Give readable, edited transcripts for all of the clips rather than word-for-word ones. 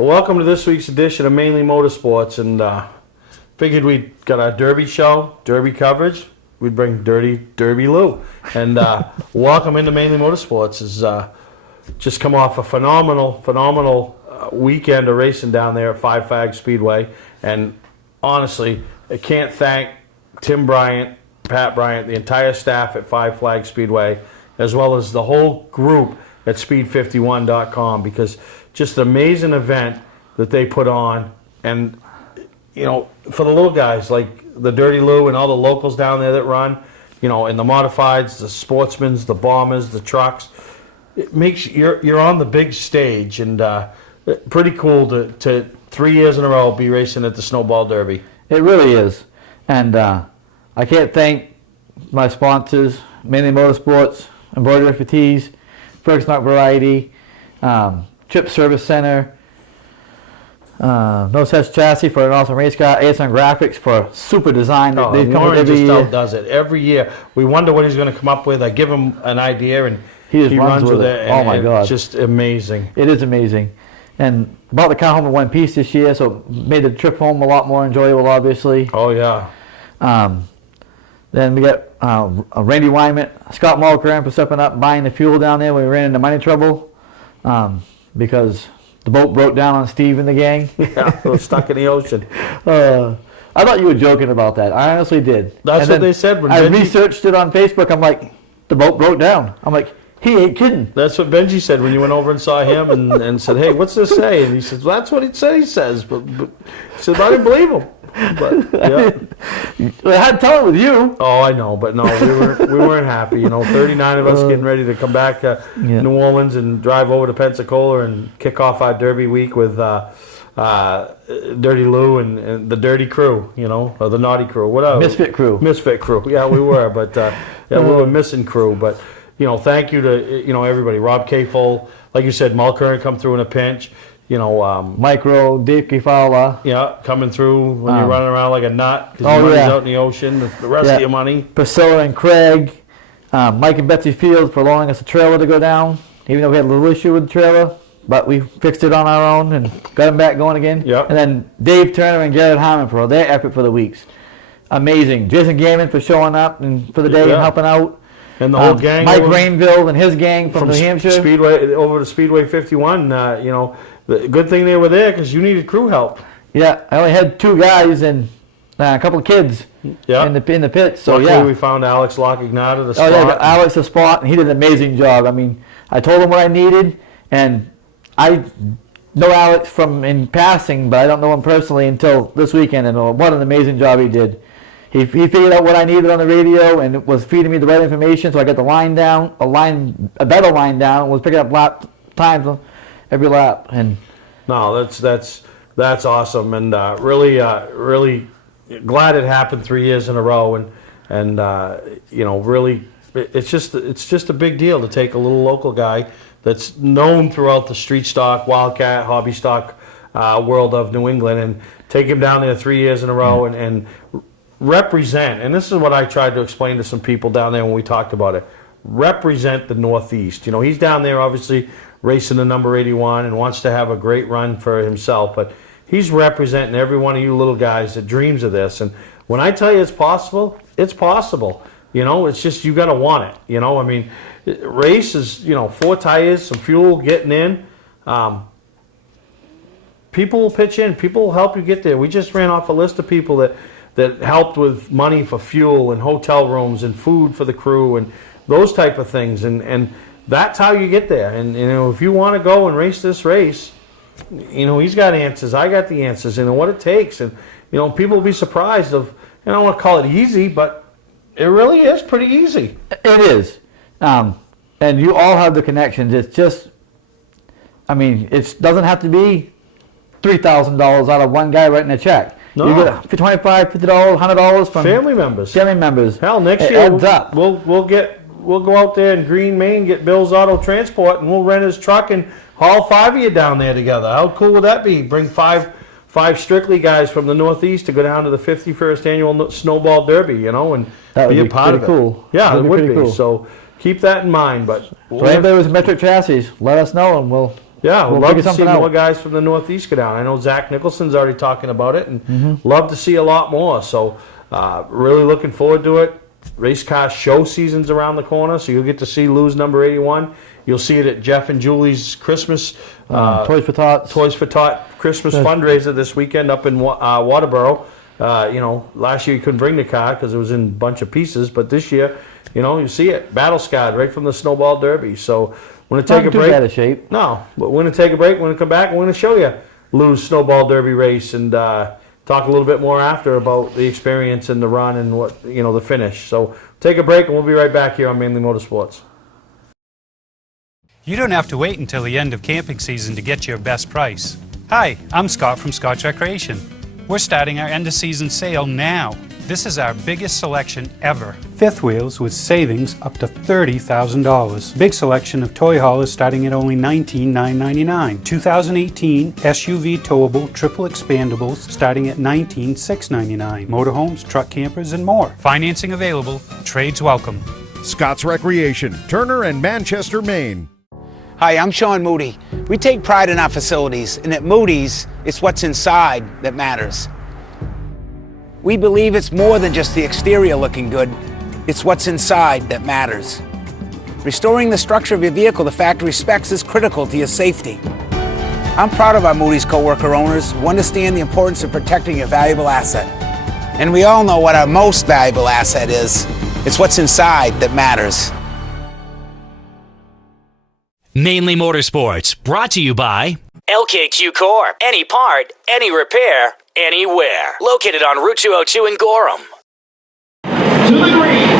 Well, welcome to this week's edition of Mainly Motorsports, and figured we'd got our Derby show, Derby coverage. We'd bring Derby Lou, and welcome into Mainly Motorsports. Is just come off a phenomenal weekend of racing down there at Five Flags Speedway, and honestly, I can't thank Tim Bryant, Pat Bryant, the entire staff at Five Flags Speedway, as well as the whole group at Speed51.com, because just an amazing event that they put on. And you know, for the little guys like the Dirty Lou and all the locals down there that run, you know, and the modifieds, the sportsmans, the bombers, the trucks, it makes you're on the big stage, and pretty cool to 3 years in a row be racing at the Snowball Derby. It really is. And I can't thank my sponsors, Mainly Motorsports, Embroidery for Tees, Ferguson Art Variety, Chip Service Center, No Such Chassis for an awesome race car, ASM Graphics for super design. Oh, Warren just outdoes it every year. We wonder what he's going to come up with. I give him an idea, and he runs with it. Oh my God! It's just amazing. It is amazing. And brought the car home in one piece this year, so made the trip home a lot more enjoyable, obviously. Oh yeah. Then we got Randy Wyman, Scott Mulcairn for stepping up, buying the fuel down there when we ran into money trouble, because the boat broke down on Steve and the gang. Yeah, we were stuck in the ocean. I thought you were joking about that. I honestly did. That's what they said. When I researched it on Facebook. I'm like, the boat broke down. I'm like, he ain't kidding. That's what Benji said when you went over and saw him and said, hey, what's this say? And he says, well, that's what he said he says. But he said, I didn't believe him. But yeah. I had to tell it with you. Oh, I know, but no, we weren't happy. You know, 39 of us getting ready to come back to New Orleans and drive over to Pensacola and kick off our Derby week with Dirty Lou and the Dirty Crew, you know, or the Naughty Crew, whatever. Misfit Crew. Yeah, we were, but we were missing crew. But you know, thank you to everybody. Rob Cafol, like you said, Mulcairn come through in a pinch. You know, Micro, Dave Kifala. Yeah, coming through when you're running around like a nut because your money's out in the ocean. The rest of your money. Priscilla and Craig, Mike and Betsy Field for allowing us a trailer to go down, even though we had a little issue with the trailer, but we fixed it on our own and got them back going again. Yep. And then Dave Turner and Garrett Harmon for their effort for the weeks. Amazing. Jason Gammon for showing up and for the day and helping out. And the whole gang. Mike Rainville and his gang from New Hampshire. Speedway over to Speedway 51. You know, the good thing they were there because you needed crew help. Yeah, I only had 2 guys and a couple of kids in the pits. So luckily we found Alex Lockignata the spot. Oh yeah, Alex the spot, and he did an amazing job. I mean, I told him what I needed, and I know Alex from in passing, but I don't know him personally until this weekend. And what an amazing job he did. He figured out what I needed on the radio and was feeding me the right information, so I got the line down, a better line down, and was picking up lap times every lap. And no, that's awesome, and really glad it happened 3 years in a row, and you know, really, it's just a big deal to take a little local guy that's known throughout the street stock, wildcat, hobby stock world of New England, and take him down there 3 years in a row and represent, and this is what I tried to explain to some people down there when we talked about it, represent the Northeast. You know, he's down there obviously racing the number 81 and wants to have a great run for himself, but he's representing every one of you little guys that dreams of this. And when I tell you it's possible, it's possible. You know, it's just you got to want it. You know, I mean, race is, you know, 4 tires, some fuel, getting in. People will pitch in. People will help you get there. We just ran off a list of people that helped with money for fuel and hotel rooms and food for the crew and those type of things. And that's how you get there. And, you know, if you want to go and race this race, you know, he's got answers. I got the answers and what it takes. And, you know, people will be surprised of, and I don't want to call it easy, but it really is pretty easy. It is. And you all have the connections. It's just, I mean, it doesn't have to be $3,000 out of one guy writing a check. No. You get $25, $50, $100 from family members. Hell, next year adds up. We'll go out there in Green, Maine, get Bill's Auto Transport, and we'll rent his truck and haul 5 of you down there together. How cool would that be? Bring five Strictly guys from the Northeast to go down to the 51st annual Snowball Derby, you know, and be a part of it. Cool. Yeah, it would be. Cool. So keep that in mind. But anybody with metric chassis, let us know, and we'll Yeah, we'd we'll love figure to see something more out. guys from the Northeast go down. I know Zach Nicholson's already talking about it, and love to see a lot more. So really looking forward to it. Race car show season's around the corner, so you'll get to see Lou's number 81. You'll see it at Jeff and Julie's Christmas Toys for Tots. Toys for Tot Christmas fundraiser this weekend up in Waterboro. Last year you couldn't bring the car because it was in a bunch of pieces, but this year, you see it, battle scarred right from the Snowball Derby. So we're going to take a break. Not too bad of shape. No, but we're going to take a break. We're going to come back and we're going to show you Lou's Snowball Derby race and talk a little bit more after about the experience and the run and what the finish. So take a break and we'll be right back here on Mainely Motorsports. You don't have to wait until the end of camping season to get your best price. Hi, I'm Scott from Scott's Recreation. We're starting our end of season sale now. This is our biggest selection ever. Fifth wheels with savings up to $30,000. Big selection of toy haulers starting at only $19,999. 2018 SUV towable triple expandables starting at $19,699. Motorhomes, truck campers, and more. Financing available. Trades welcome. Scott's Recreation, Turner and Manchester, Maine. Hi, I'm Sean Moody. We take pride in our facilities, and at Moody's, it's what's inside that matters. We believe it's more than just the exterior looking good, it's what's inside that matters. Restoring the structure of your vehicle to factory specs is critical to your safety. I'm proud of our Moody's coworker owners who understand the importance of protecting your valuable asset. And we all know what our most valuable asset is. It's what's inside that matters. Mainly Motorsports, brought to you by LKQ Core. Any part, any repair, anywhere. Located on Route 202 in Gorham. To the green.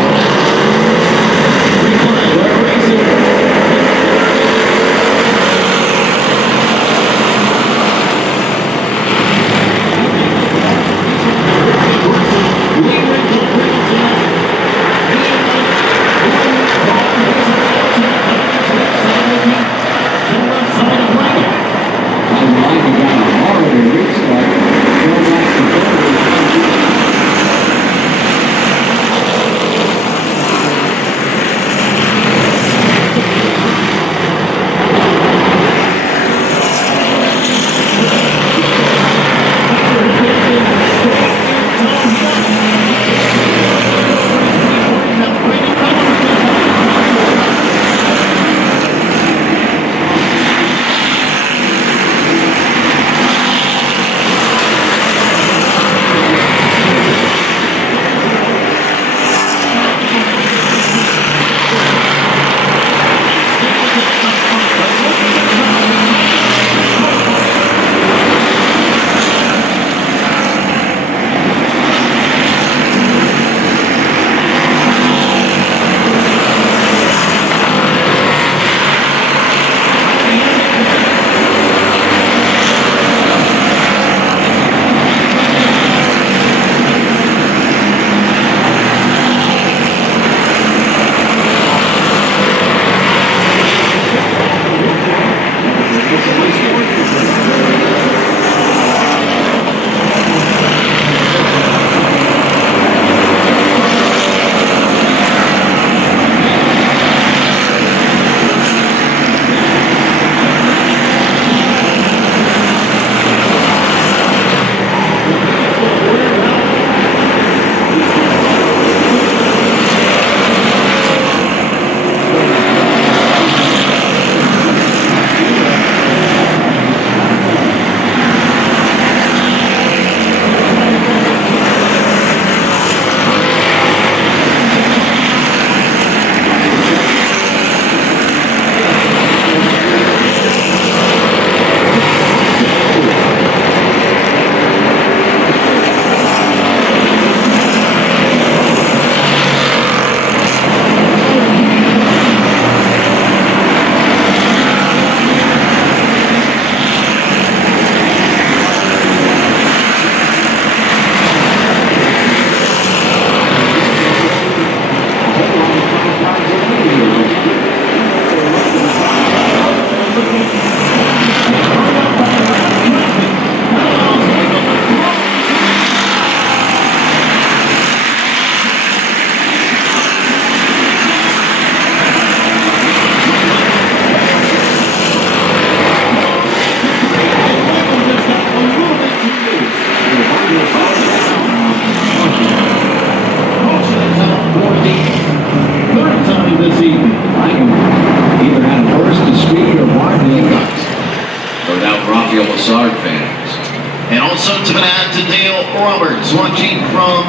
Roberts, watching from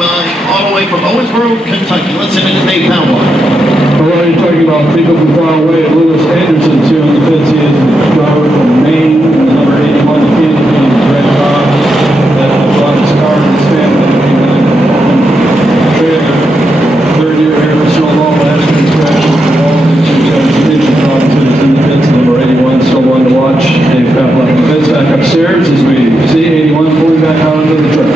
all the way from Owensboro, Kentucky. Let's send it to Dave Poundwell. Well, you're talking about people from far away. Lewis Anderson's here on the pits. He is a driver from Maine, the number 81 Candy Cane's red car that brought his car and his family trailer. Third year here for Snowball, last year's crash with the wall. Transportation officers in the pits, number 81, still one to watch. Dave Poundwell in the pits back upstairs as we see 81 pulling back out into the track.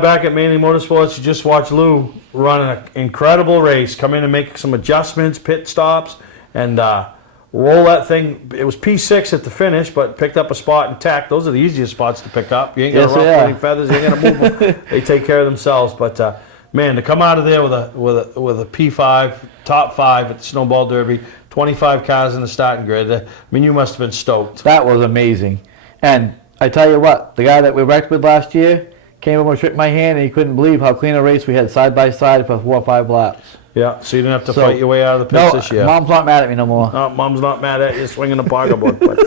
Back at Mainely Motorsports, you just watched Lou run an incredible race, come in and make some adjustments, pit stops, and roll that thing. It was P6 at the finish, but picked up a spot in tech. Those are the easiest spots to pick up. You ain't got to ruffle any feathers. You ain't got to move them. They take care of themselves. But man, to come out of there with a P5, top 5 at the Snowball Derby, 25 cars in the starting grid. I mean, you must have been stoked. That was amazing. And I tell you what, the guy that we wrecked with last year came over and shook my hand, and he couldn't believe how clean a race we had side by side for 4 or 5 laps. Yeah, so you didn't have to fight your way out of the pits this year. Mom's not mad at me no more. No, Mom's not mad at you swinging the pocketbook, but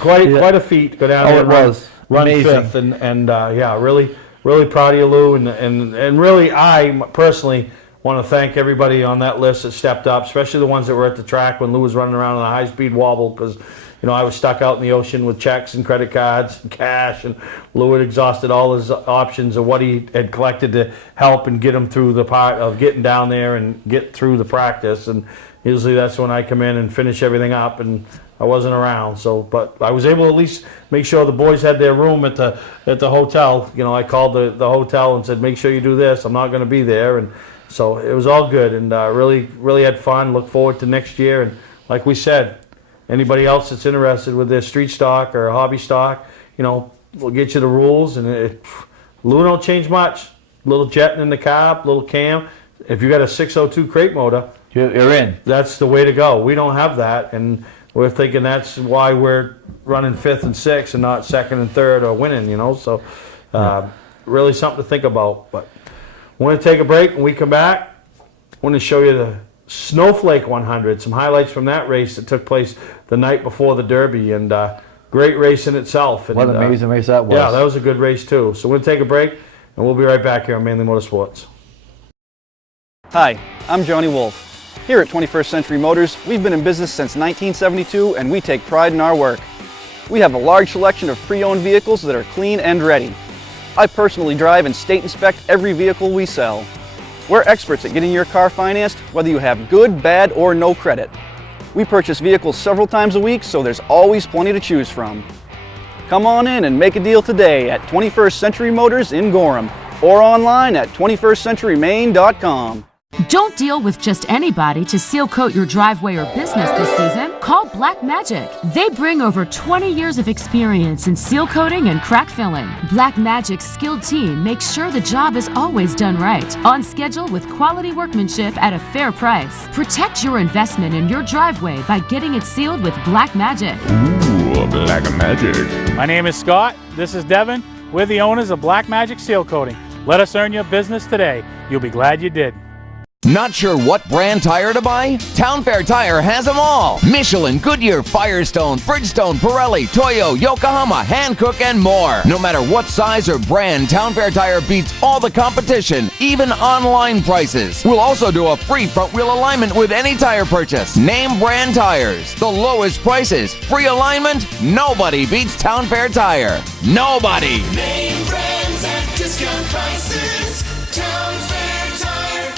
quite a feat. Go down there and run fifth, and yeah, really proud of you, Lou, and really I personally want to thank everybody on that list that stepped up, especially the ones that were at the track when Lou was running around on a high-speed wobble, because I was stuck out in the ocean with checks and credit cards and cash, and Lou had exhausted all his options of what he had collected to help and get him through the part of getting down there and get through the practice. And usually that's when I come in and finish everything up, and I wasn't around. So, but I was able to at least make sure the boys had their room at the hotel. I called the hotel and said, make sure you do this. I'm not going to be there, and so it was all good, and really had fun. Look forward to next year, and like we said, anybody else that's interested with their street stock or hobby stock, we'll get you the rules, and Lou don't change much. Little jetting in the car, little cam. If you got a 602 crate motor, you're in. That's the way to go. We don't have that, and we're thinking that's why we're running 5th and 6th and not 2nd and 3rd or winning. So really something to think about. But we're going to take a break. When we come back, we're going to show you the Snowflake 100, some highlights from that race that took place the night before the Derby, and great race in itself. And, what an amazing race that was. Yeah, that was a good race too. So we're going to take a break, and we'll be right back here on Mainly Motorsports. Hi, I'm Johnny Wolf. Here at 21st Century Motors, we've been in business since 1972, and we take pride in our work. We have a large selection of pre-owned vehicles that are clean and ready. I personally drive and state inspect every vehicle we sell. We're experts at getting your car financed, whether you have good, bad, or no credit. We purchase vehicles several times a week, so there's always plenty to choose from. Come on in and make a deal today at 21st Century Motors in Gorham, or online at 21stcenturymaine.com. Don't deal with just anybody to seal coat your driveway or business this season. Call Black Magic. They bring over 20 years of experience in seal coating and crack filling. Black Magic's skilled team makes sure the job is always done right, on schedule with quality workmanship at a fair price. Protect your investment in your driveway by getting it sealed with Black Magic. Ooh, Black Magic. My name is Scott. This is Devin. We're the owners of Black Magic Seal Coating. Let us earn your business today. You'll be glad you did. Not sure what brand tire to buy? Town Fair Tire has them all. Michelin, Goodyear, Firestone, Bridgestone, Pirelli, Toyo, Yokohama, Hankook, and more. No matter what size or brand, Town Fair Tire beats all the competition, even online prices. We'll also do a free front wheel alignment with any tire purchase. Name brand tires, the lowest prices, free alignment. Nobody beats Town Fair Tire. Nobody. Name brands at discount prices. Town Fair Tire.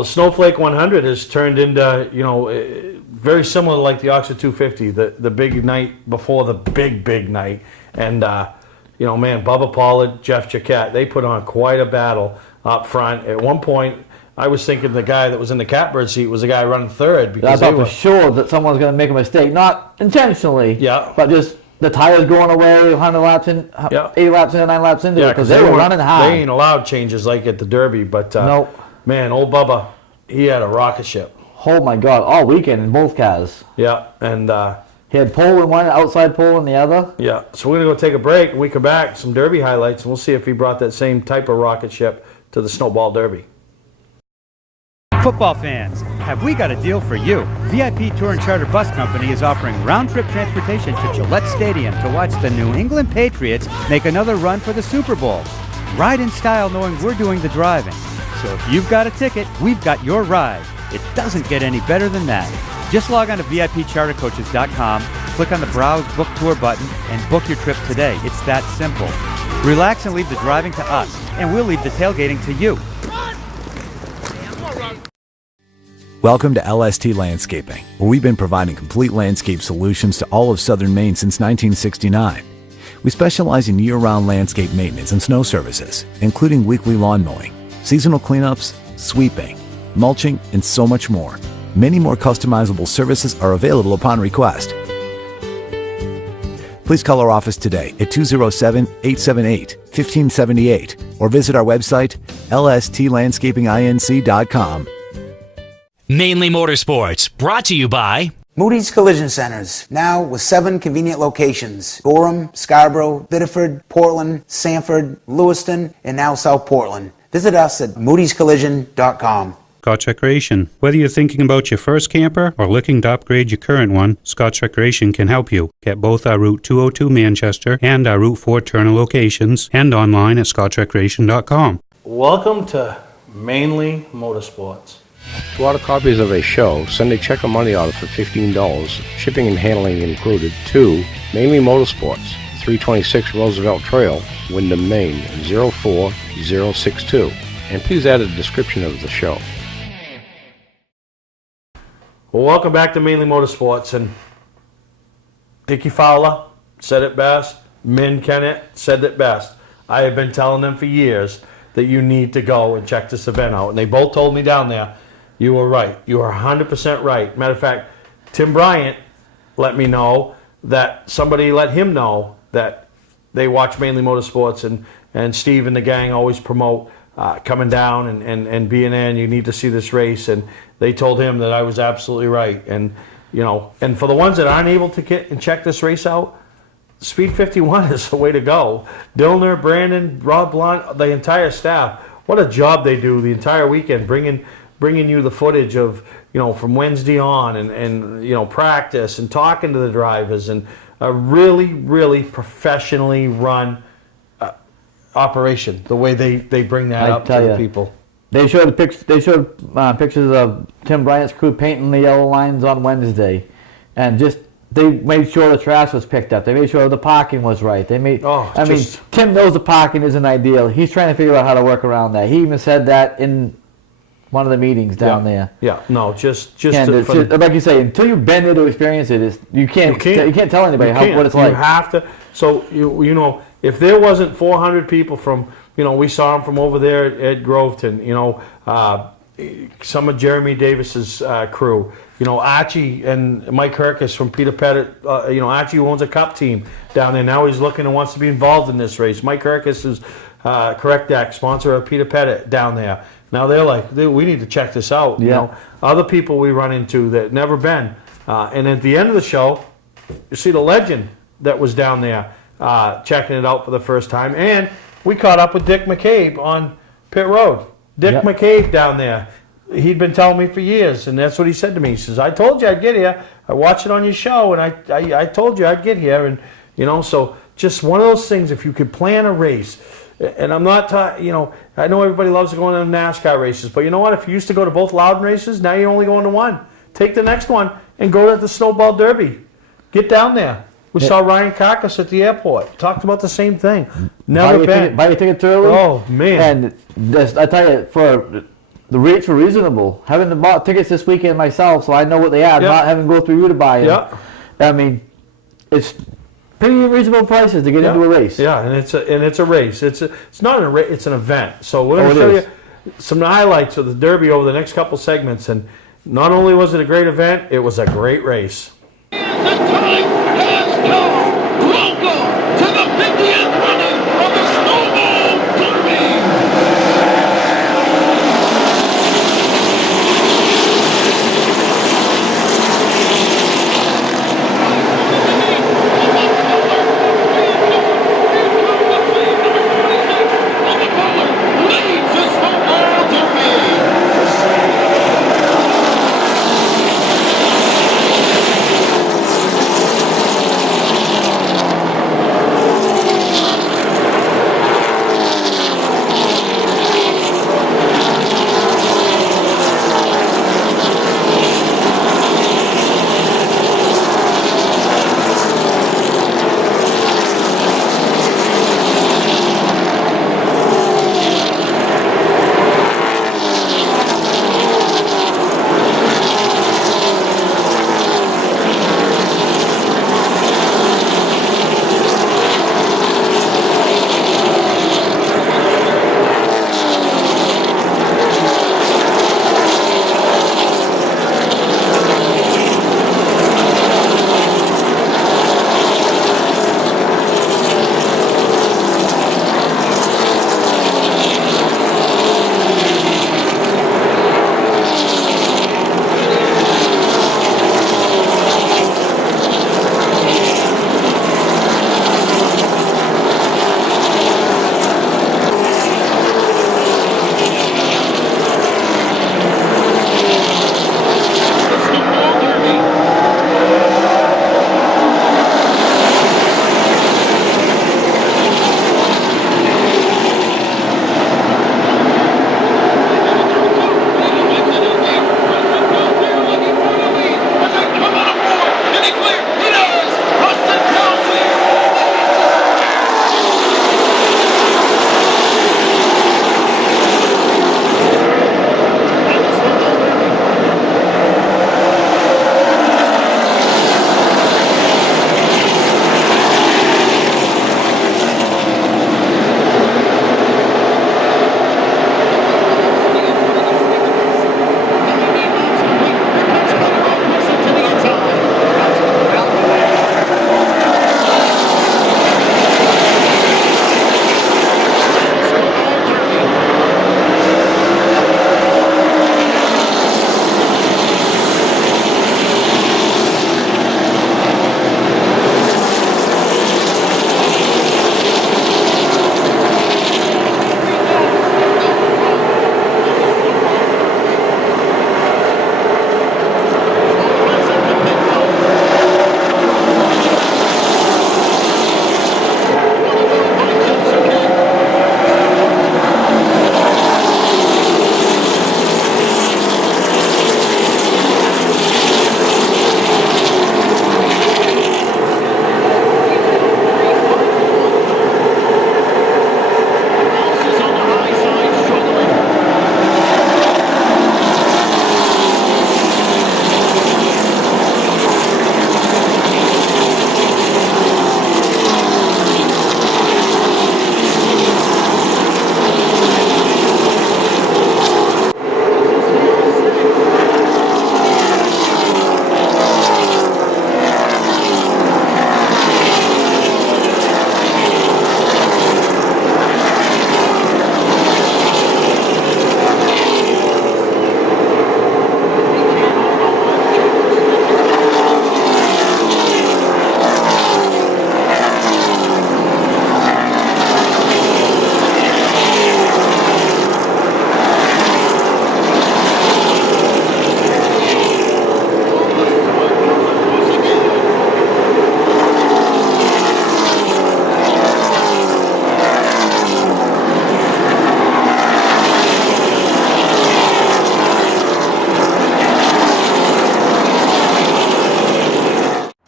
the Snowflake 100 has turned into, very similar like the Oxford 250, the big night before the big night. And, man, Bubba Pollard, Jeff Jaquette, they put on quite a battle up front. At one point, I was thinking the guy that was in the catbird seat was the guy running third. Because I thought for sure that someone's going to make a mistake. Not intentionally, yeah, but just the tires going away 100 laps in, 80 laps in, 9 laps into it, because they were running high. They ain't allowed changes like at the Derby, but nope. Man, old Bubba, he had a rocket ship. Oh my God, all weekend in both cars. Yeah, and he had pole in one, outside pole in the other. Yeah, so we're going to go take a break. When we come back, some Derby highlights, and we'll see if he brought that same type of rocket ship to the Snowball Derby. Football fans, have we got a deal for you? VIP Tour and Charter Bus Company is offering round-trip transportation to Gillette Stadium to watch the New England Patriots make another run for the Super Bowl. Ride in style knowing we're doing the driving. So if you've got a ticket, we've got your ride. It doesn't get any better than that. Just log on to VIPChartercoaches.com, click on the Browse Book Tour button, and book your trip today. It's that simple. Relax and leave the driving to us, and we'll leave the tailgating to you. Welcome to LST Landscaping, where we've been providing complete landscape solutions to all of southern Maine since 1969. We specialize in year-round landscape maintenance and snow services, including weekly lawn mowing, seasonal cleanups, sweeping, mulching, and so much more. Many more customizable services are available upon request. Please call our office today at 207-878-1578 or visit our website, lstlandscapinginc.com. Mainely Motorsports, brought to you by Moody's Collision Centers, now with 7 convenient locations: Gorham, Scarborough, Biddeford, Portland, Sanford, Lewiston, and now South Portland. Visit us at moodyscollision.com. Scotch Recreation. Whether you're thinking about your first camper or looking to upgrade your current one, Scotch Recreation can help you. Get both our Route 202 Manchester and our Route 4 Turner locations and online at scotchrecreation.com. Welcome to Mainely Motorsports. To order copies of a show, send a check or money order for $15, shipping and handling included, to Mainly Motorsports, 326 Roosevelt Trail, Windham, Maine, 04062. And please add a description of the show. Well, welcome back to Mainly Motorsports. And Dickie Fowler said it best. Min Kennett said it best. I have been telling them for years that you need to go and check this event out. And they both told me down there, you were right. You are 100% right. Matter of fact, Tim Bryant let me know that somebody let him know that they watch Mainly Motorsports, and Steve and the gang always promote coming down and being in. You need to see this race. And they told him that I was absolutely right. And, and for the ones that aren't able to get and check this race out, Speed 51 is the way to go. Dillner, Brandon, Rob Blunt, the entire staff, what a job they do the entire weekend, bringing you the footage of, from Wednesday on and practice and talking to the drivers, and a really, really professionally run operation, the way they bring that up to the people. They showed pictures of Tim Bryant's crew painting the yellow lines on Wednesday, and they made sure the trash was picked up. They made sure the parking was right. They made. Tim knows the parking isn't ideal. He's trying to figure out how to work around that. He even said that in one of the meetings down there. Yeah, no, just like you say, until you've been there to experience it, you can't tell anybody what it's like. You have to. So if there wasn't 400 people from, we saw them from over there at Groveton, some of Jeremy Davis's crew, Archie and Mike Herkus from Peter Pettit, Archie owns a cup team down there. Now he's looking and wants to be involved in this race. Mike Herkus is Correct Deck, sponsor of Peter Pettit down there. Now they're like, we need to check this out. Other people we run into that never been. And at the end of the show, you see the legend that was down there checking it out for the first time. And we caught up with Dick McCabe on Pit Road. Dick McCabe down there. He'd been telling me for years, and that's what he said to me. He says, I told you I'd get here. I watched it on your show, and I told you I'd get here. And, so just one of those things, if you could plan a race. And I'm not, I know everybody loves going to NASCAR races, but you know what? If you used to go to both Loudon races, now you're only going to one. Take the next one and go to the Snowball Derby. Get down there. We saw Ryan Karkas at the airport. Talked about the same thing. Never been. Buy your ticket early. Oh, man. And I tell you, for the rates were reasonable. Having bought tickets this weekend myself, so I know what they are. Yeah. Not having to go through you to buy them. Yeah. I mean, it's pretty reasonable prices to get into a race. Yeah, and it's a race. It's not a race. It's an event. So we're going to show you some highlights of the Derby over the next couple segments. And not only was it a great event, it was a great race. The time has come. Welcome to the 50th running of the Snowball Derby. Leads the Snowball Derby.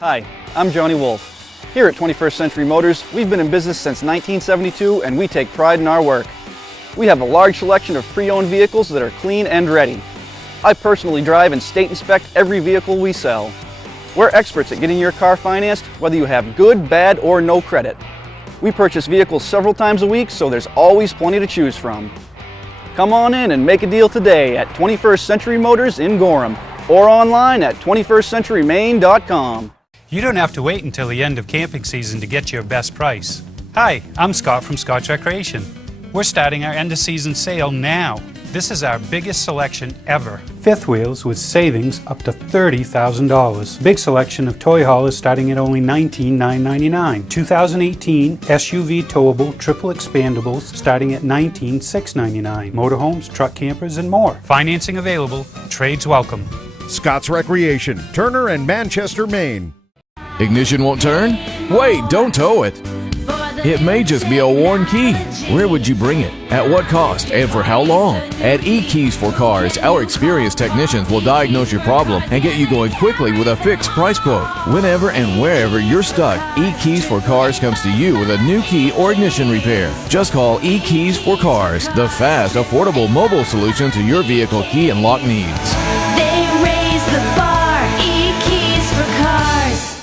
Hi, I'm Johnny Wolf. Here at 21st Century Motors, we've been in business since 1972 and we take pride in our work. We have a large selection of pre-owned vehicles that are clean and ready. I personally drive and state inspect every vehicle we sell. We're experts at getting your car financed, whether you have good, bad, or no credit. We purchase vehicles several times a week, so there's always plenty to choose from. Come on in and make a deal today at 21st Century Motors in Gorham or online at 21stcenturymaine.com. You don't have to wait until the end of camping season to get your best price. Hi, I'm Scott from Scotch Recreation. We're starting our end of season sale now. This is our biggest selection ever. Fifth wheels with savings up to $30,000. Big selection of toy haulers starting at only $19,999. 2018 SUV towable triple expandables starting at $19,699. Motorhomes, truck campers, and more. Financing available. Trades welcome. Scott's Recreation, Turner and Manchester, Maine. Ignition won't turn? Wait, don't tow it. It may just be a worn key. Where would you bring it? At what cost? And for how long? At E-Keys for Cars, our experienced technicians will diagnose your problem and get you going quickly with a fixed price quote. Whenever and wherever you're stuck, E-Keys for Cars comes to you with a new key or ignition repair. Just call E-Keys for Cars, the fast, affordable mobile solution to your vehicle key and lock needs. They raise the bar. E-Keys for Cars.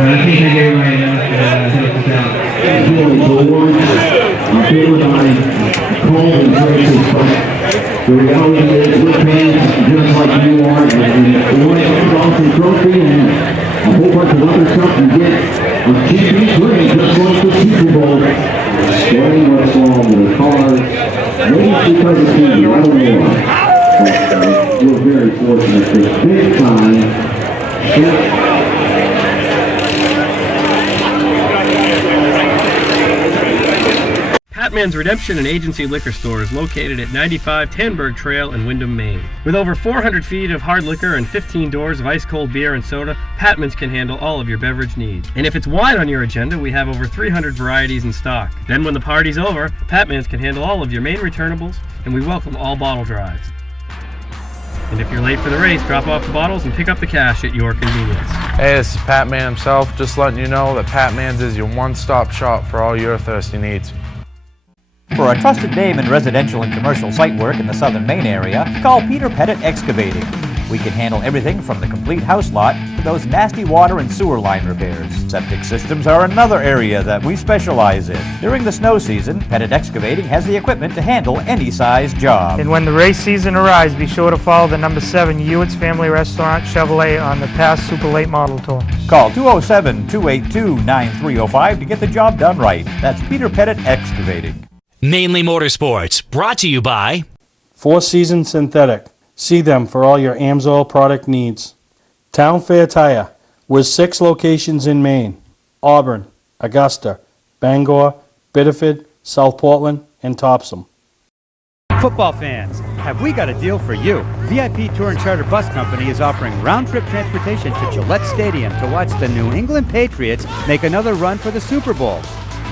I think I gave my Really, the awards are favored by cold races, but the reality is we're fans just like you are, and we want to get the awesome trophy and a whole bunch of other stuff and get a champion's ring just like the Super Bowl. Starting what's wrong with the cars, maybe it's because of TV, I don't know why. But we're very fortunate this big time. Patman's Redemption and Agency Liquor Store is located at 95 Tanberg Trail in Windham, Maine. With over 400 feet of hard liquor and 15 doors of ice-cold beer and soda, Patman's can handle all of your beverage needs. And if it's wine on your agenda, we have over 300 varieties in stock. Then when the party's over, Patman's can handle all of your Maine returnables, and we welcome all bottle drives. And if you're late for the race, drop off the bottles and pick up the cash at your convenience. Hey, this is Pat Man himself, just letting you know that Pat Man's is your one-stop shop for all your thirsty needs. For a trusted name in residential and commercial site work in the southern Maine area, call Peter Pettit Excavating. We can handle everything from the complete house lot to those nasty water and sewer line repairs. Septic systems are another area that we specialize in. During the snow season, Pettit Excavating has the equipment to handle any size job. And when the race season arrives, be sure to follow the number 7 Hewitt's Family Restaurant Chevrolet on the past Super Late Model Tour. Call 207-282-9305 to get the job done right. That's Peter Pettit Excavating. Mainely Motorsports, brought to you by Four Season Synthetic. See them for all your AMSOIL product needs. Town Fair Tire, with 6 locations in Maine: Auburn, Augusta, Bangor, Biddeford, South Portland, and Topsom. Football fans, have we got a deal for you? VIP Tour and Charter Bus Company is offering round-trip transportation to Gillette Stadium to watch the New England Patriots make another run for the Super Bowl.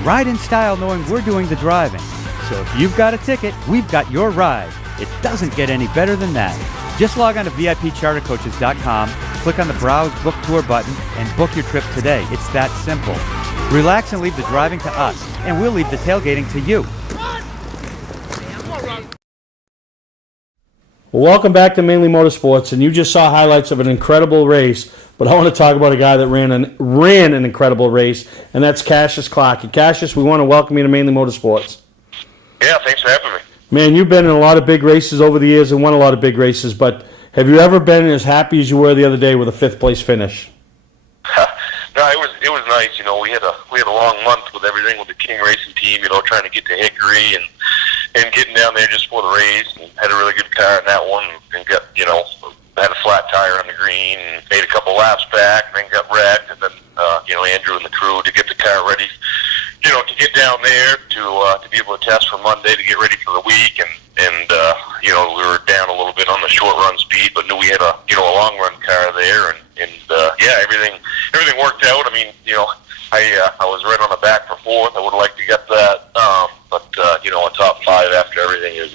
Ride in style knowing we're doing the driving. So if you've got a ticket, we've got your ride. It doesn't get any better than that. Just log on to VIPChartercoaches.com, click on the Browse Book Tour button, and book your trip today. It's that simple. Relax and leave the driving to us, and we'll leave the tailgating to you. Well, welcome back to Mainly Motorsports, and you just saw highlights of an incredible race, but I want to talk about a guy that ran an incredible race, and that's Cassius Clark. And Cassius, we want to welcome you to Mainly Motorsports. Yeah, thanks for having me. Man, you've been in a lot of big races over the years and won a lot of big races, but have you ever been as happy as you were the other day with a 5th place finish? No, it was nice. You know, we had a long month with everything with the King Racing team. You know, trying to get to Hickory and getting down there just for the race. And had a really good car in that one, and got had a flat tire on the green and made a couple laps back, and then got wrecked, and then Andrew and the crew to get the car ready. To get down there to be able to test for Monday to get ready for the week, and we were down a little bit on the short run speed, but knew we had a long run car there, and everything worked out. I mean, I was right on the back for 4th. I would have liked to get that, but a top 5 after everything is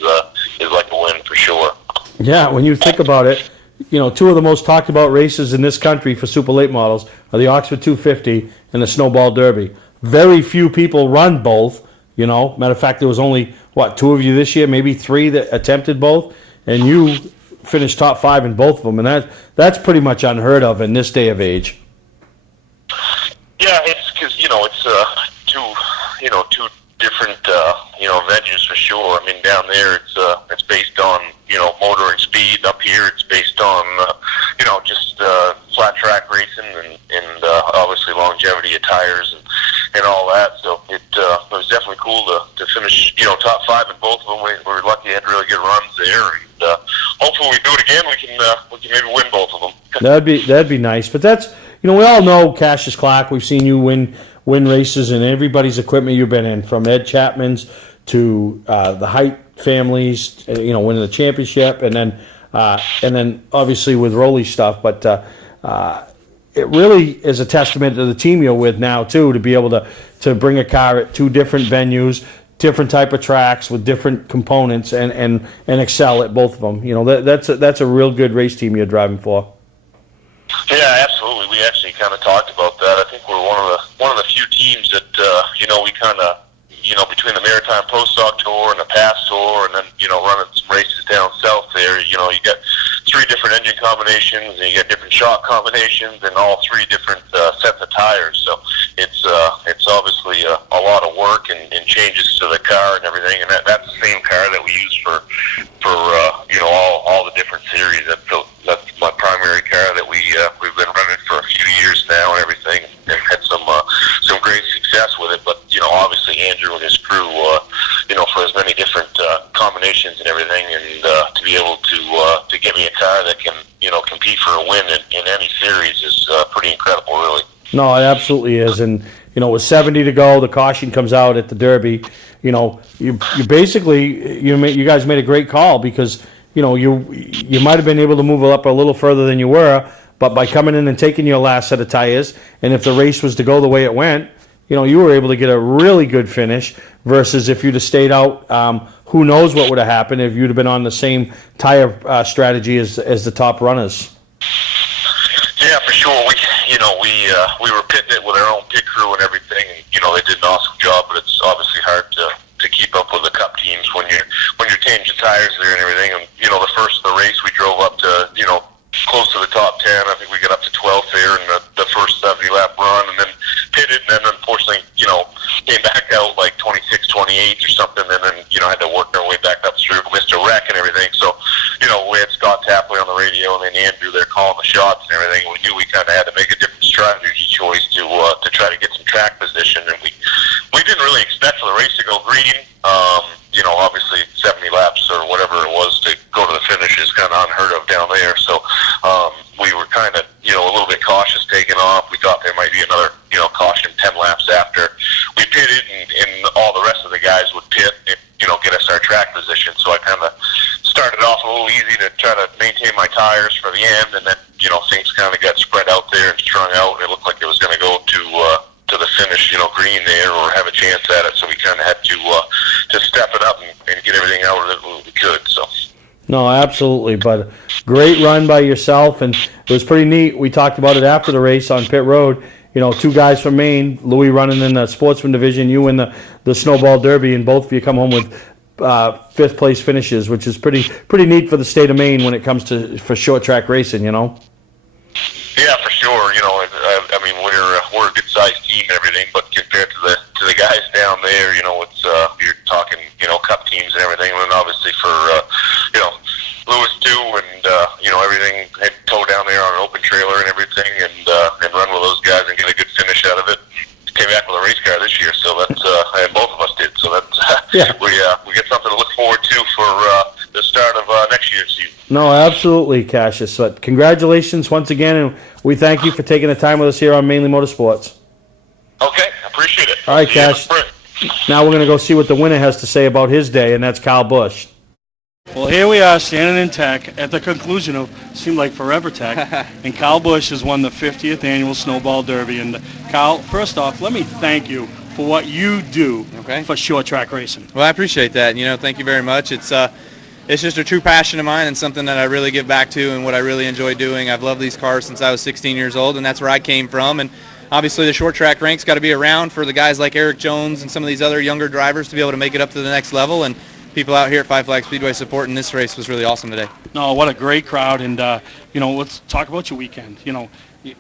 like a win for sure. Yeah, when you think about it, 2 of the most talked about races in this country for super late models are the Oxford 250 and the Snowball Derby. Very few people run both. Matter of fact, there was only 2 of you this year, maybe 3 that attempted both, and you finished top 5 in both of them, and that's pretty much unheard of in this day of age. Yeah, it's because it's two different venues for sure. I mean, down there it's based on motoring speed. Up here it's based on just flat track racing and obviously longevity of tires and all that. So it was definitely cool to finish top 5 in both of them. We were lucky to have really good runs there, and hopefully we do it again. We can maybe win both of them. That'd be nice. But that's we all know Cassius Clark. We've seen you win races in everybody's equipment you've been in, from Ed Chapman's to the Height families, winning the championship, and then obviously with Rowley stuff. But it really is a testament to the team you're with now too, to be able to bring a car at 2 different venues, different type of tracks with different components, and excel at both of them. That's a real good race team you're driving for. Yeah, absolutely. We actually kind of talked about that. I think we're one of the few teams that we kind of between the Maritime Pro Stock Tour and the Pass Tour, and then running some races down south there. You got 3 different engine combinations, and you got different shock combinations, and all 3 different sets of tires. everything, and that's the same car that we use for all the different series. That's my primary car that we've been running for a few years now and everything, and had some great success with it. But obviously Andrew and his crew, for as many different combinations and everything, and to be able to get me a car that can compete for a win in any series is pretty incredible, really. No, it absolutely is, and with 70 to go, the caution comes out at the Derby. You basically you guys made a great call, because you might have been able to move up a little further than you were, but by coming in and taking your last set of tires, and if the race was to go the way it went, you were able to get a really good finish. Versus if you'd have stayed out, who knows what would have happened if you'd have been on the same tire strategy as the top runners. Yeah, for sure. We were pitting it with our own pit crew and everything, and they did an awesome job. But it's obviously hard to keep up with the Cup teams when you're changing tires there and everything. And the first of the race, we drove up to close to the top 10. I think we got up to 12th there in the first 70 lap run, and then pitted, and then unfortunately came back out like 26, 28 or something, and then had to work our way back up through, missed a wreck and everything. So we had Scott Tapley on the radio, and then Andrew there calling the shots and everything. We knew we kind of had to make a different strategy choice to try to get some track position, and we didn't really expect for the race to go green. Obviously 70 laps or whatever it was to go to the finish is kind of unheard of down there. So we were kind of a little bit cautious taking off. We thought there might be another caution 10 laps after we pitted, and all the rest of the guys would pit and get us our track position. So I kind of started off a little easy to try to maintain my tires for the end, and then things kind of got spread out there and strung out, and it looked like it was going to go to the finish, green there, or have a chance at it. So we kind of had to step it up and get everything out of it what we could. So. No, absolutely, but great run by yourself, and it was pretty neat. We talked about it after the race on pit road. Two guys from Maine, Louis running in the sportsman division, you in the snowball derby, and both of you come home with fifth place finishes, which is pretty neat for the state of Maine when it comes for short track racing. Yeah, for sure. I mean, we're a good sized team and everything, but compared to the guys down there, it's you're talking Cup teams and everything, and obviously for Lewis too, and everything, head toe down there on an open trailer and everything, and run with those guys and get a good finish out of it. Came back with a race car this year, so that's and both of us did. So that's we get something to look forward to for the start of next year's season. No, absolutely, Cassius. But congratulations once again, and we thank you for taking the time with us here on Mainly Motorsports. Okay, appreciate it. All right, Cash. Now we're going to go see what the winner has to say about his day, and that's Kyle Busch. Well, here we are standing in Tech at the conclusion of, seemed like forever Tech, and Kyle Busch has won the 50th annual Snowball Derby. And Kyle, first off, let me thank you for what you do for short track racing. Well, I appreciate that. Thank you very much. It's just a true passion of mine and something that I really give back to and what I really enjoy doing. I've loved these cars since I was 16 years old, and that's where I came from. And obviously the short track rank's got to be around for the guys like Eric Jones and some of these other younger drivers to be able to make it up to the next level. And people out here at Five Flag Speedway supporting this race was really awesome today. No, what a great crowd, and let's talk about your weekend. You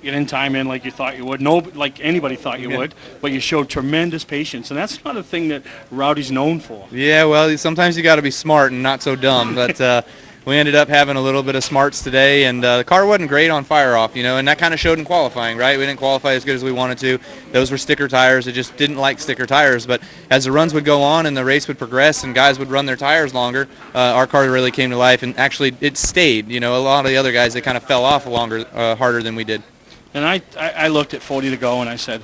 didn't time in like you thought you would, like anybody thought you would, but you showed tremendous patience, and that's not a thing that Rowdy's known for. Yeah, well, sometimes you got to be smart and not so dumb, but we ended up having a little bit of smarts today, and the car wasn't great on fire-off, and that kind of showed in qualifying, right? We didn't qualify as good as we wanted to. Those were sticker tires. It just didn't like sticker tires, but as the runs would go on and the race would progress and guys would run their tires longer, our car really came to life, and actually it stayed. A lot of the other guys, they kind of fell off harder than we did. And I looked at 40 to go, and I said,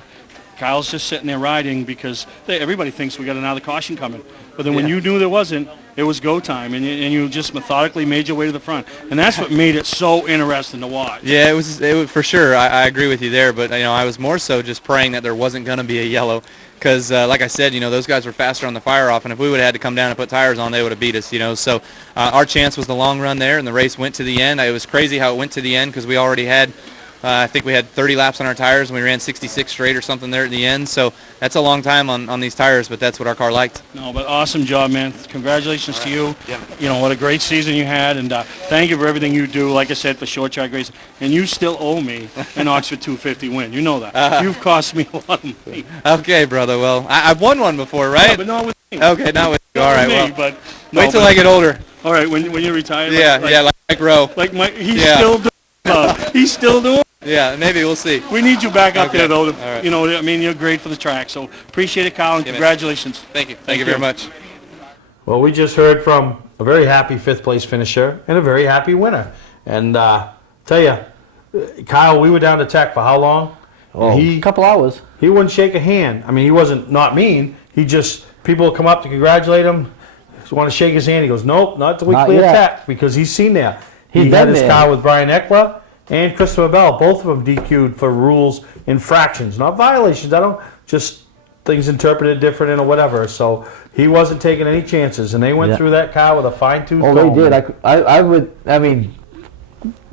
Kyle's just sitting there riding because everybody thinks we got another caution coming. But then when you knew there wasn't, it was go time, and you just methodically made your way to the front. And that's what made it so interesting to watch. Yeah, it was for sure. I agree with you there, but I was more so just praying that there wasn't going to be a yellow. Because, like I said, those guys were faster on the fire-off, and if we would have had to come down and put tires on, they would have beat us, So our chance was the long run there, and the race went to the end. It was crazy how it went to the end because we already had I think we had 30 laps on our tires, and we ran 66 straight or something there at the end. So that's a long time on these tires, but that's what our car liked. No, but awesome job, man. Congratulations to you. Yeah. What a great season you had, and thank you for everything you do, like I said, for short track racing. And you still owe me an Oxford 250 win. You know that. You've cost me a lot of money. Okay, brother. Well, I've won one before, right? Yeah, but no, Okay, not with you. All right, me, well, but wait till I get older. All right, when you retire. Yeah, like Roe. Like he's Yeah. still doing. He's still doing. Yeah, maybe we'll see. We need you back up Okay. there, though. All right. You know, I mean, you're great for the track. So appreciate it, Kyle, and Yeah, man. congratulations. Thank you. Thank you very much. Well, we just heard from a very happy fifth place finisher and a very happy winner. And tell you, Kyle, we were down to Tech for how long? Oh, a couple hours. He wouldn't shake a hand. I mean, he wasn't not mean. He just, people would come up to congratulate him, want to shake his hand. He goes, nope, not till we Not clear yet. Tech, because he's seen that. He's He had been his there. car with Brian Eckler and Christopher Bell, both of them DQ'd for rules infractions, not violations. I don't, just things interpreted different or whatever. So he wasn't taking any chances, and they went Yeah. through that car with a fine-tooth Oh, comb. they did. I mean,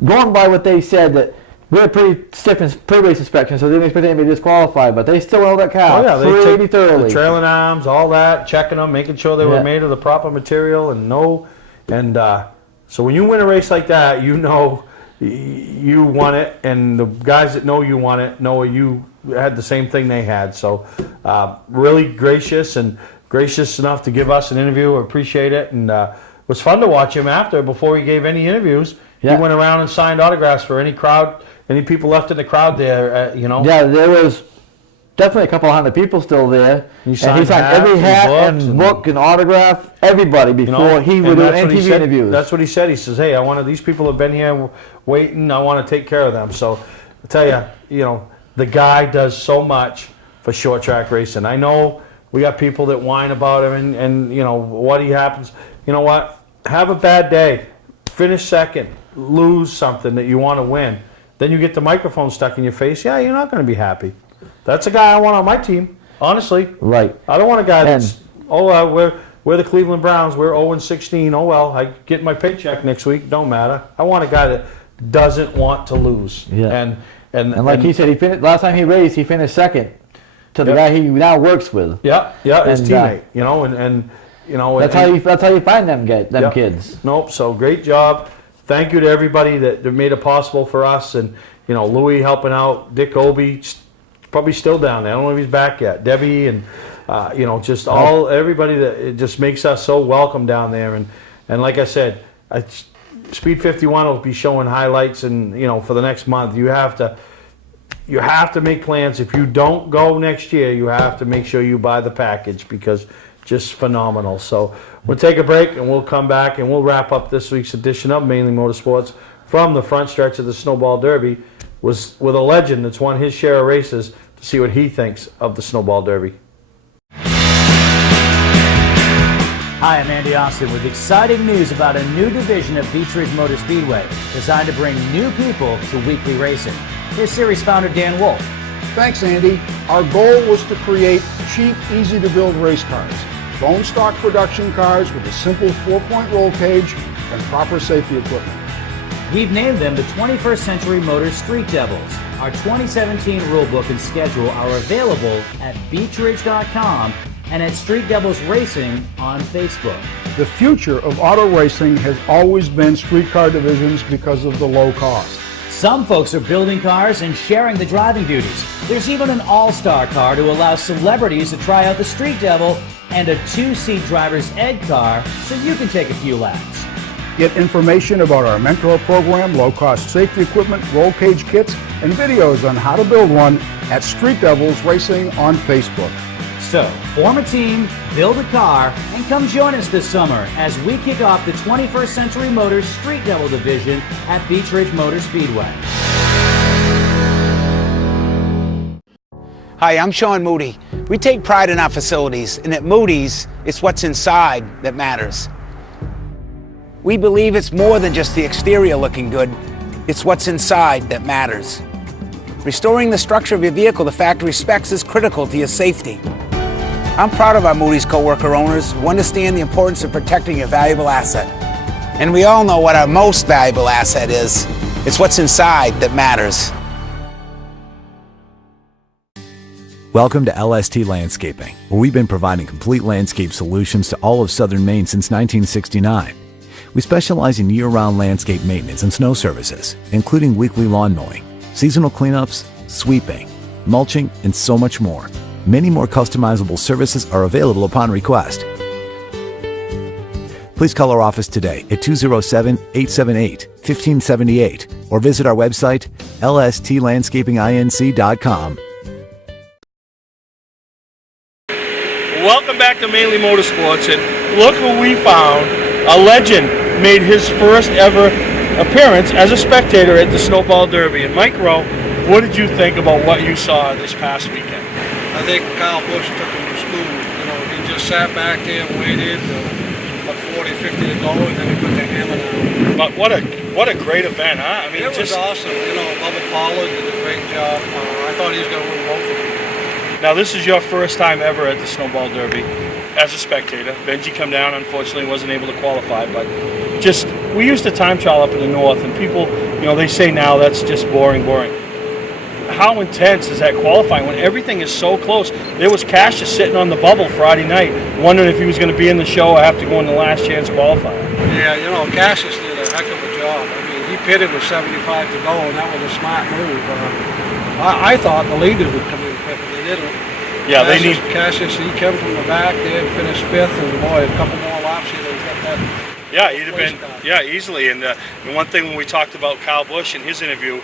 going by what they said, that we had pretty stiff pre-race inspection, so they didn't expect anybody to be disqualified, but they still held that car Oh yeah, they pretty take thoroughly. the trailing arms, all that, checking them, making sure they were Yeah. made of the proper material, and so when you win a race like that, you know you won it, and the guys that know you won it know you had the same thing they had. So really gracious enough to give us an interview. Appreciate it, and it was fun to watch him after. Before he gave any interviews, Yeah. he went around and signed autographs for any crowd, any people left in the crowd there. You know. Yeah, there was definitely a couple hundred people still there. He And signed he signed every hats hat and and books book and autograph, everybody before he would do TV interviews. That's what he said. He says, hey, I want these people have been here waiting. I want to take care of them. So I tell you, the guy does so much for short track racing. I know we got people that whine about him and what he happens. You know what? Have a bad day. Finish second. Lose something that you want to win. Then you get the microphone stuck in your face. Yeah, you're not going to be happy. That's a guy I want on my team, honestly. Right. I don't want a guy that's, we're the Cleveland Browns. We're 0-16. Oh, well, I get my paycheck next week. Don't matter. I want a guy that doesn't want to lose. Yeah. And like he said, he finished last time he raced. He finished second to the guy he now works with. Yeah, his And, teammate. That's how you find them kids. Nope. So great job. Thank you to everybody that made it possible for us, and Louis helping out, Dick Obie, probably still down there. I don't know if he's back yet. Debbie and just everybody that it just makes us so welcome down there. And like I said, Speed 51 will be showing highlights, and for the next month. You have to make plans. If you don't go next year, you have to make sure you buy the package, because just phenomenal. So we'll take a break and we'll come back and we'll wrap up this week's edition of Mainly Motorsports from the front stretch of the Snowball Derby with a legend that's won his share of races, to see what he thinks of the Snowball Derby. Hi, I'm Andy Austin with exciting news about a new division of Beech Ridge Motor Speedway designed to bring new people to weekly racing. Here's series founder Dan Wolf. Thanks, Andy. Our goal was to create cheap, easy-to-build race cars. Bone stock production cars with a simple 4-point roll cage and proper safety equipment. We've named them the 21st Century Motors Street Devils. Our 2017 rulebook and schedule are available at beechridge.com and at Street Devils Racing on Facebook. The future of auto racing has always been street car divisions because of the low cost. Some folks are building cars and sharing the driving duties. There's even an all-star car to allow celebrities to try out the Street Devil, and a 2-seat driver's ed car so you can take a few laps. Get information about our mentor program, low-cost safety equipment, roll cage kits, and videos on how to build one at Street Devils Racing on Facebook. So, form a team, build a car, and come join us this summer as we kick off the 21st Century Motors Street Devil division at Beech Ridge Motor Speedway. Hi, I'm Sean Moody. We take pride in our facilities, and at Moody's, it's what's inside that matters. We believe it's more than just the exterior looking good, it's what's inside that matters. Restoring the structure of your vehicle to factory specs is critical to your safety. I'm proud of our Moody's co-worker owners who understand the importance of protecting your valuable asset. And we all know what our most valuable asset is. It's what's inside that matters. Welcome to LST Landscaping, where we've been providing complete landscape solutions to all of southern Maine since 1969. We specialize in year-round landscape maintenance and snow services, including weekly lawn mowing, seasonal cleanups, sweeping, mulching, and so much more. Many more customizable services are available upon request. Please call our office today at 207-878-1578 or visit our website, lstlandscapinginc.com. Welcome back to Mainely Motorsports, and look who we found. A legend made his first ever appearance as a spectator at the Snowball Derby. And Mike Rowe, what did you think about what you saw this past weekend? I think Kyle Busch took him to school. You know, he just sat back there and waited, about 40, 50 to go, and then he put the hammer down. But what a great event, huh? I mean, it was awesome. You know, Bubba Pollard did a great job. I thought he was going to win both of them. Now, this is your first time ever at the Snowball Derby as a spectator. Benji come down, unfortunately wasn't able to qualify, but just, we used to time trial up in the north, and people, you know, they say now that's just boring. How intense is that qualifying when everything is so close? There was Cash just sitting on the bubble Friday night, wondering if he was going to be in the show or have to go in the last chance qualifier. Yeah, you know, Cassius did a heck of a job. I mean, he pitted with 75 to go, and that was a smart move. I thought the leaders would come in quick, but they didn't. Yeah, Cassius, he came from the back there and finished 5th, and boy, a couple more laps here, they got that. Yeah, he'd have been, easily. And one thing when we talked about Kyle Busch in his interview,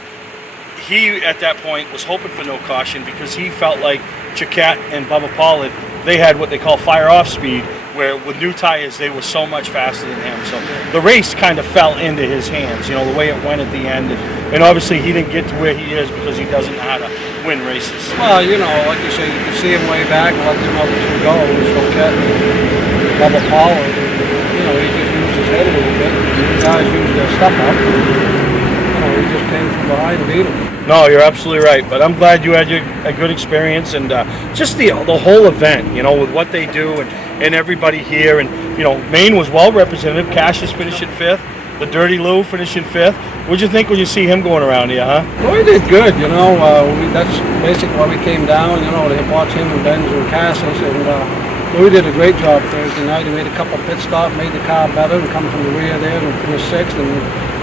he at that point was hoping for no caution because he felt like Chiquette and Bubba Pollard, they had what they call fire-off speed, where with new tires they were so much faster than him. So the race kind of fell into his hands, you know, the way it went at the end. And obviously he didn't get to where he is because he doesn't know how to win races. Well, you know, like you say, you can see him way back and let them other two go. Chiquette and Bubba Pollard, you know, he just used his head a little bit. The guys used their stuff up. You know, he just came from behind and beat him. No, you're absolutely right. But I'm glad you had a good experience, and just the whole event, you know, with what they do and everybody here. And, you know, Maine was well represented. Cassius finishing 5th. The Dirty Lou finishing 5th. What'd you think when you see him going around here, huh? Well, he did good, you know. That's basically why we came down, you know, to watch him and Benji and Cassius. And Louis did a great job Thursday night. He made a couple pit stops, made the car better, and come from the rear there and finished 6th. And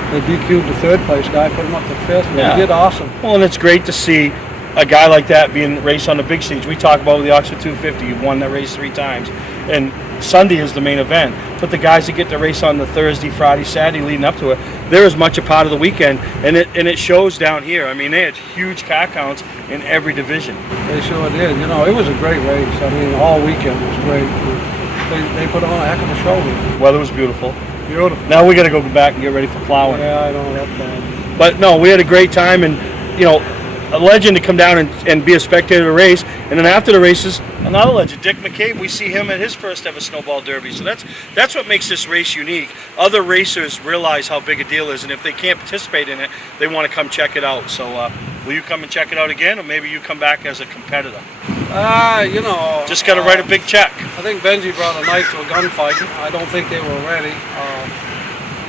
they DQ'd the 3rd place guy, put him up to 5th. Yeah. He did awesome. Well, and it's great to see a guy like that being raced on the big stage. We talk about with the Oxford 250, you've won that race 3 times. And Sunday is the main event. But the guys that get to race on the Thursday, Friday, Saturday leading up to it, they're as much a part of the weekend. And it shows down here. I mean, they had huge car counts in every division. They sure did. You know, it was a great race. I mean, all weekend was great. They put on a heck of a show here. Weather was beautiful. Beautiful. Now we got to go back and get ready for plowing. Yeah, I know that bad. But no, we had a great time, and you know, a legend to come down and be a spectator to race, and then after the races, another legend, Dick McCabe. We see him at his first ever Snowball Derby. So that's what makes this race unique. Other racers realize how big a deal it is, and if they can't participate in it, they want to come check it out. So will you come and check it out again, or maybe you come back as a competitor? You know, just got to write a big check. I think Benji brought a knife to a gunfight. I don't think they were ready.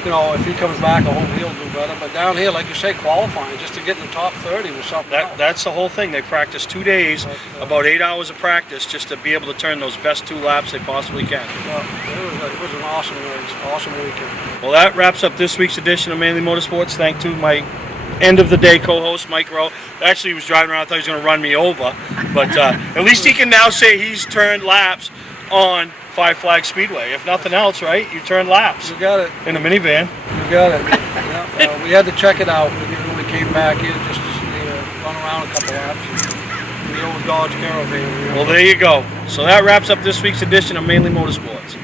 You know, if he comes back, I hope he'll do better. But down here, like you say, qualifying just to get in the top 30 was something else. That's the whole thing. They practiced 2 days, about 8 hours of practice, just to be able to turn those best 2 laps they possibly can. Well, it was an awesome race, awesome weekend. Well, that wraps up this week's edition of Mainly Motorsports. Thank to my end of the day co-host, Mike Rowe. Actually, he was driving around, I thought he was going to run me over. But at least he can now say he's turned laps on Five Flag Speedway. If nothing else, right? You turn laps. You got it. In a minivan. You got it. Yeah, we had to check it out when we came back in just to run around a couple laps. The old Dodge Caravan. Well, there you go. So that wraps up this week's edition of Mainly Motorsports.